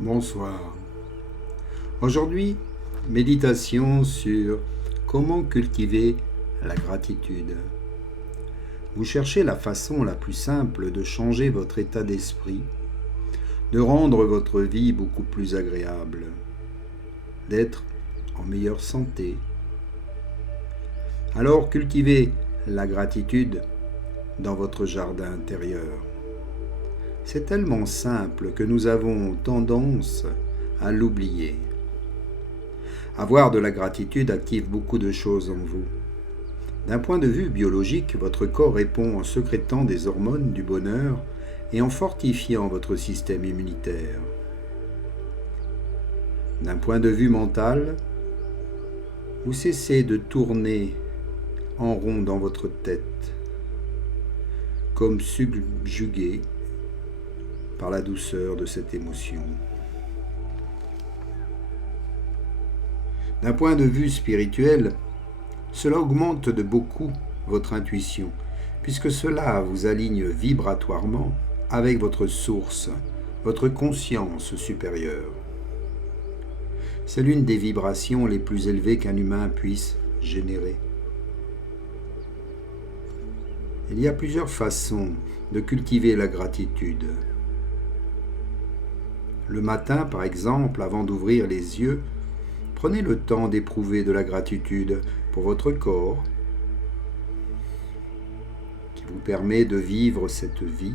Bonsoir. Aujourd'hui, méditation sur comment cultiver la gratitude. Vous cherchez la façon la plus simple de changer votre état d'esprit, de rendre votre vie beaucoup plus agréable, d'être en meilleure santé. Alors cultivez la gratitude dans votre jardin intérieur. C'est tellement simple que nous avons tendance à l'oublier. Avoir de la gratitude active beaucoup de choses en vous. D'un point de vue biologique, votre corps répond en sécrétant des hormones du bonheur et en fortifiant votre système immunitaire. D'un point de vue mental, vous cessez de tourner en rond dans votre tête, comme subjugué par la douceur de cette émotion. D'un point de vue spirituel, cela augmente de beaucoup votre intuition, puisque cela vous aligne vibratoirement avec votre source, votre conscience supérieure. C'est l'une des vibrations les plus élevées qu'un humain puisse générer. Il y a plusieurs façons de cultiver la gratitude. Le matin, par exemple, avant d'ouvrir les yeux, prenez le temps d'éprouver de la gratitude pour votre corps, qui vous permet de vivre cette vie,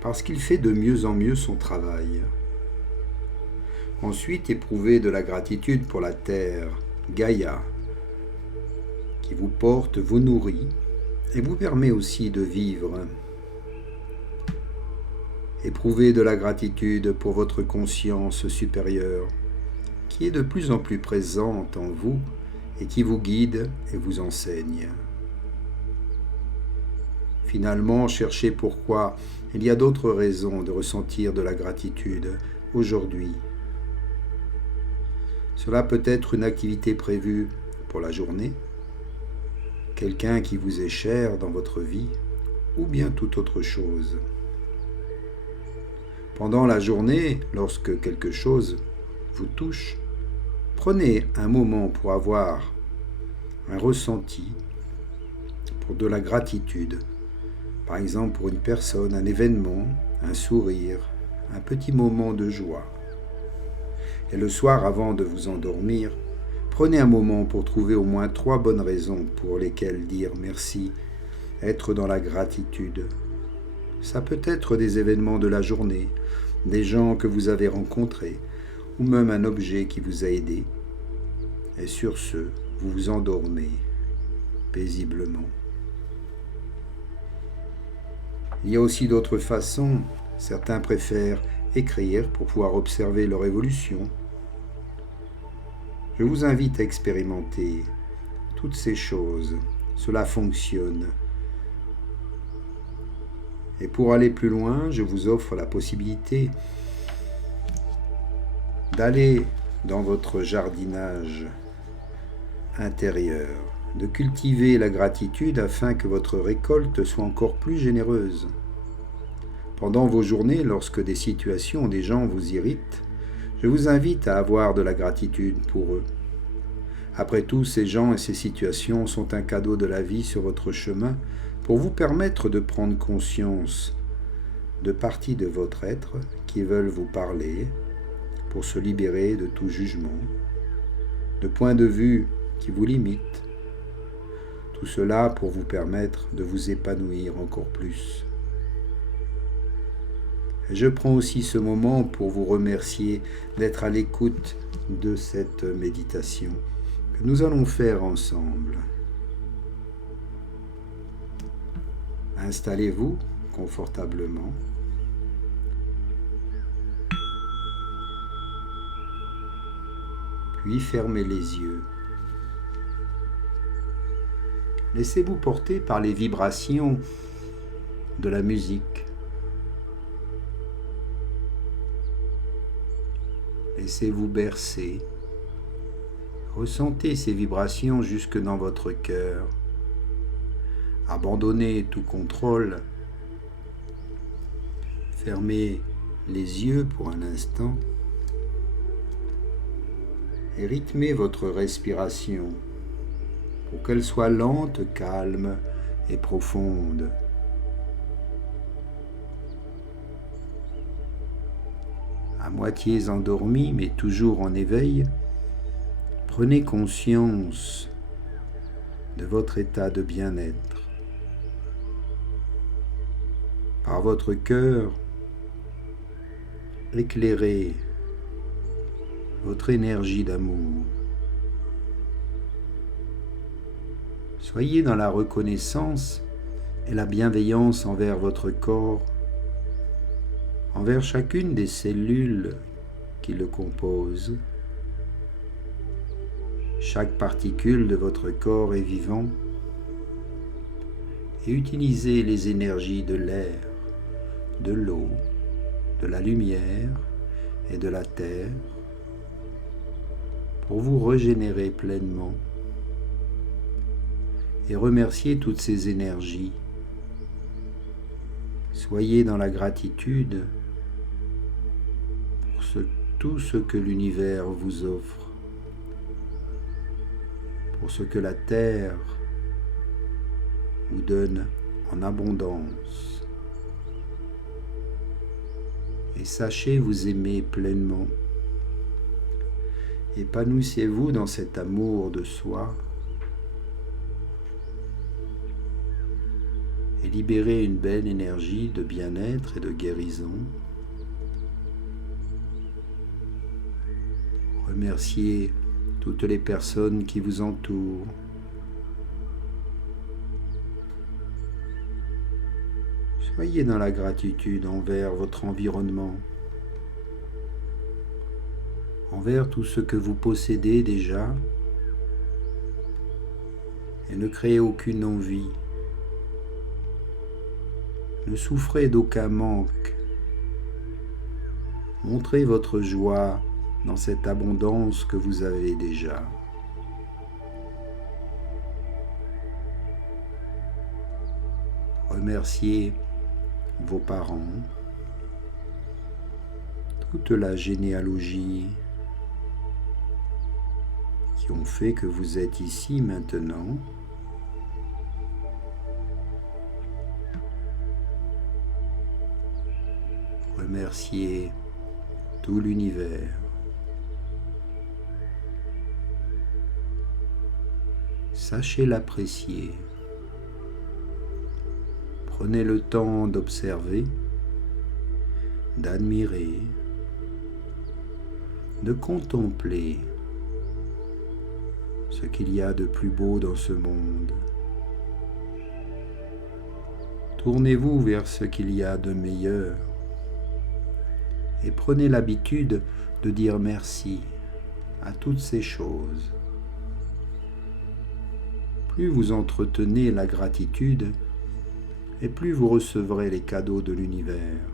parce qu'il fait de mieux en mieux son travail. Ensuite, éprouvez de la gratitude pour la terre, Gaïa, qui vous porte, vous nourrit, et vous permet aussi de vivre. Éprouvez de la gratitude pour votre conscience supérieure, qui est de plus en plus présente en vous et qui vous guide et vous enseigne. Finalement, cherchez pourquoi il y a d'autres raisons de ressentir de la gratitude aujourd'hui. Cela peut être une activité prévue pour la journée, quelqu'un qui vous est cher dans votre vie, ou bien toute autre chose. Pendant la journée, lorsque quelque chose vous touche, prenez un moment pour avoir un ressenti, pour de la gratitude, par exemple pour une personne, un événement, un sourire, un petit moment de joie. Et le soir, avant de vous endormir, prenez un moment pour trouver au moins 3 bonnes raisons pour lesquelles dire merci, être dans la gratitude. Ça peut être des événements de la journée, des gens que vous avez rencontrés, ou même un objet qui vous a aidé. Et sur ce, vous vous endormez paisiblement. Il y a aussi d'autres façons. Certains préfèrent écrire pour pouvoir observer leur évolution. Je vous invite à expérimenter toutes ces choses. Cela fonctionne. Et pour aller plus loin, je vous offre la possibilité d'aller dans votre jardinage intérieur, de cultiver la gratitude afin que votre récolte soit encore plus généreuse. Pendant vos journées, lorsque des situations ou des gens vous irritent, je vous invite à avoir de la gratitude pour eux. Après tout, ces gens et ces situations sont un cadeau de la vie sur votre chemin pour vous permettre de prendre conscience de parties de votre être qui veulent vous parler, pour se libérer de tout jugement, de points de vue qui vous limitent. Tout cela pour vous permettre de vous épanouir encore plus. Et je prends aussi ce moment pour vous remercier d'être à l'écoute de cette méditation que nous allons faire ensemble. Installez-vous confortablement. Puis fermez les yeux. Laissez-vous porter par les vibrations de la musique. Laissez-vous bercer. Ressentez ces vibrations jusque dans votre cœur. Abandonnez tout contrôle. Fermez les yeux pour un instant et rythmez votre respiration pour qu'elle soit lente, calme et profonde. À moitié endormi mais toujours en éveil, prenez conscience de votre état de bien-être. Par votre cœur, éclairez votre énergie d'amour. Soyez dans la reconnaissance et la bienveillance envers votre corps, envers chacune des cellules qui le composent. Chaque particule de votre corps est vivant et utilisez les énergies de l'air, de l'eau, de la lumière et de la terre pour vous régénérer pleinement et remercier toutes ces énergies. Soyez dans la gratitude pour tout ce que l'univers vous offre, pour ce que la terre vous donne en abondance. Et sachez vous aimer pleinement. Épanouissez-vous dans cet amour de soi et libérez une belle énergie de bien-être et de guérison. Remerciez toutes les personnes qui vous entourent. Soyez dans la gratitude envers votre environnement, envers tout ce que vous possédez déjà, et ne créez aucune envie. Ne souffrez d'aucun manque. Montrez votre joie dans cette abondance que vous avez déjà. Remerciez vos parents, toute la généalogie qui ont fait que vous êtes ici maintenant. Remerciez tout l'univers. Sachez l'apprécier. Prenez le temps d'observer, d'admirer, de contempler ce qu'il y a de plus beau dans ce monde. Tournez-vous vers ce qu'il y a de meilleur et prenez l'habitude de dire merci à toutes ces choses. Plus vous entretenez la gratitude, et plus vous recevrez les cadeaux de l'univers.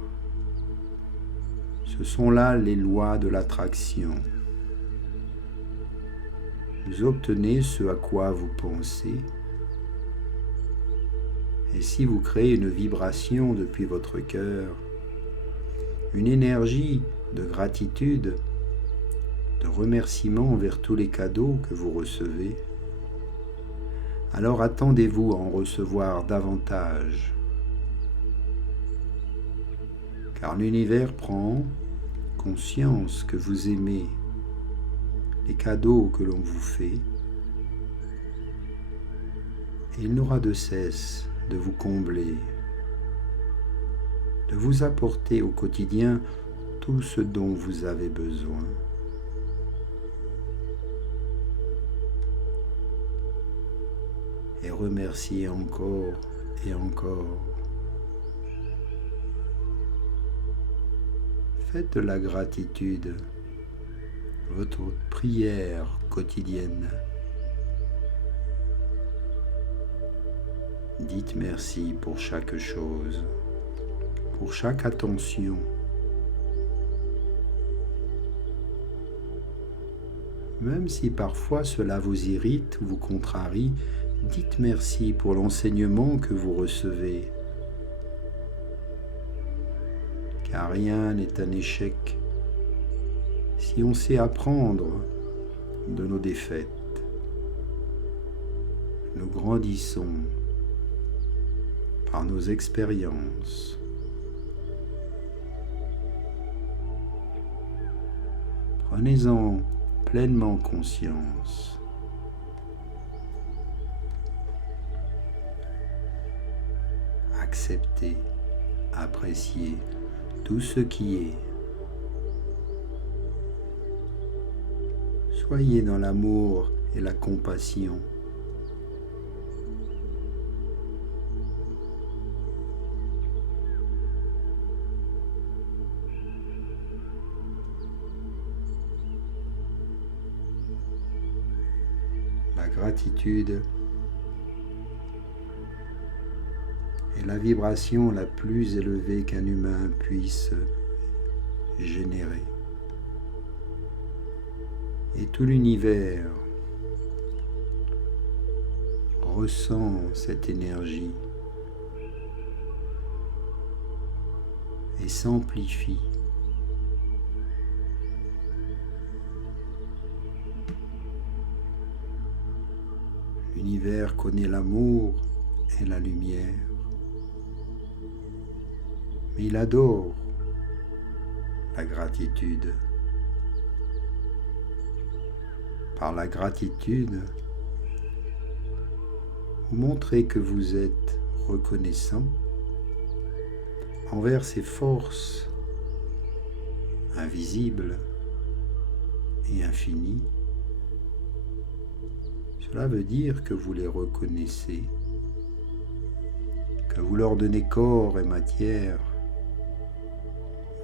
Ce sont là les lois de l'attraction. Vous obtenez ce à quoi vous pensez, et si vous créez une vibration depuis votre cœur, une énergie de gratitude, de remerciement envers tous les cadeaux que vous recevez, alors attendez-vous à en recevoir davantage. Car l'univers prend conscience que vous aimez les cadeaux que l'on vous fait, et il n'aura de cesse de vous combler, de vous apporter au quotidien tout ce dont vous avez besoin. Et remerciez encore et encore. Faites de la gratitude votre prière quotidienne. Dites merci pour chaque chose, pour chaque attention. Même si parfois cela vous irrite ou vous contrarie, dites merci pour l'enseignement que vous recevez. Car rien n'est un échec si on sait apprendre de nos défaites. Nous grandissons par nos expériences. Prenez-en pleinement conscience. Acceptez, appréciez tout ce qui est. Soyez dans l'amour et la compassion. La gratitude est la vibration la plus élevée qu'un humain puisse générer. Et tout l'univers ressent cette énergie et s'amplifie. L'univers connaît l'amour et la lumière, mais il adore la gratitude. Par la gratitude, vous montrez que vous êtes reconnaissant envers ces forces invisibles et infinies. Cela veut dire que vous les reconnaissez, que vous leur donnez corps et matière,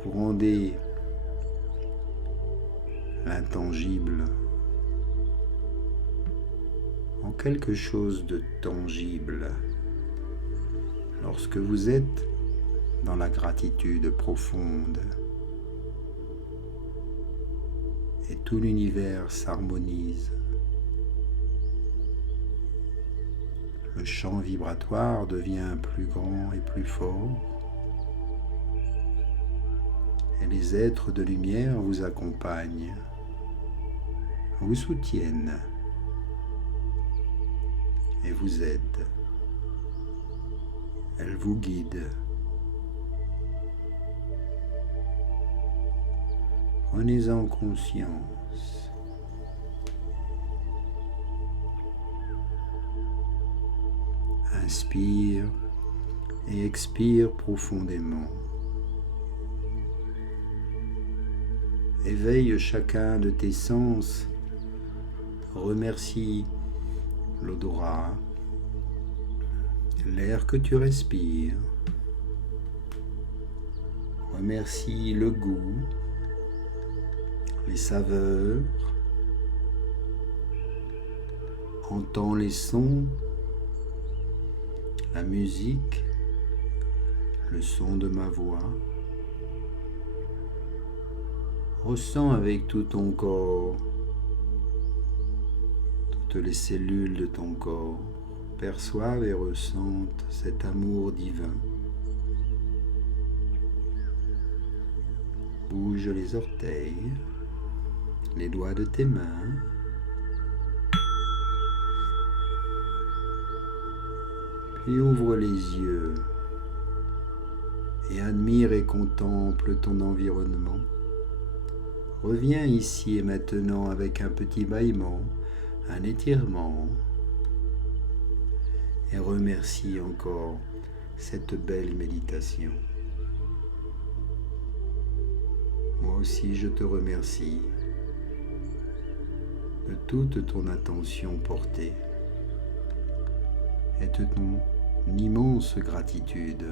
vous rendez l'intangible en quelque chose de tangible. Lorsque vous êtes dans la gratitude profonde et tout l'univers s'harmonise, le champ vibratoire devient plus grand et plus fort et les êtres de lumière vous accompagnent, vous soutiennent et vous aident. Elles vous guident. Prenez-en conscience. Inspire et expire profondément. Éveille chacun de tes sens. Remercie l'odorat, l'air que tu respires. Remercie le goût, les saveurs. Entends les sons, la musique, le son de ma voix. Ressens avec tout ton corps, toutes les cellules de ton corps perçoivent et ressentent cet amour divin. Bouge les orteils, les doigts de tes mains. Puis ouvre les yeux et admire et contemple ton environnement. Reviens ici et maintenant avec un petit bâillement, un étirement, et remercie encore cette belle méditation. Moi aussi je te remercie de toute ton attention portée et de ton immense gratitude.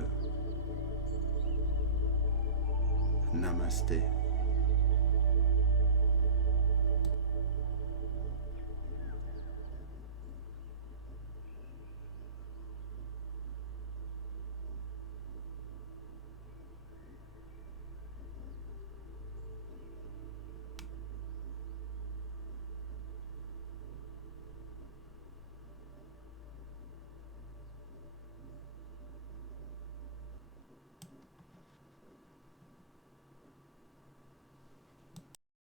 Namasté.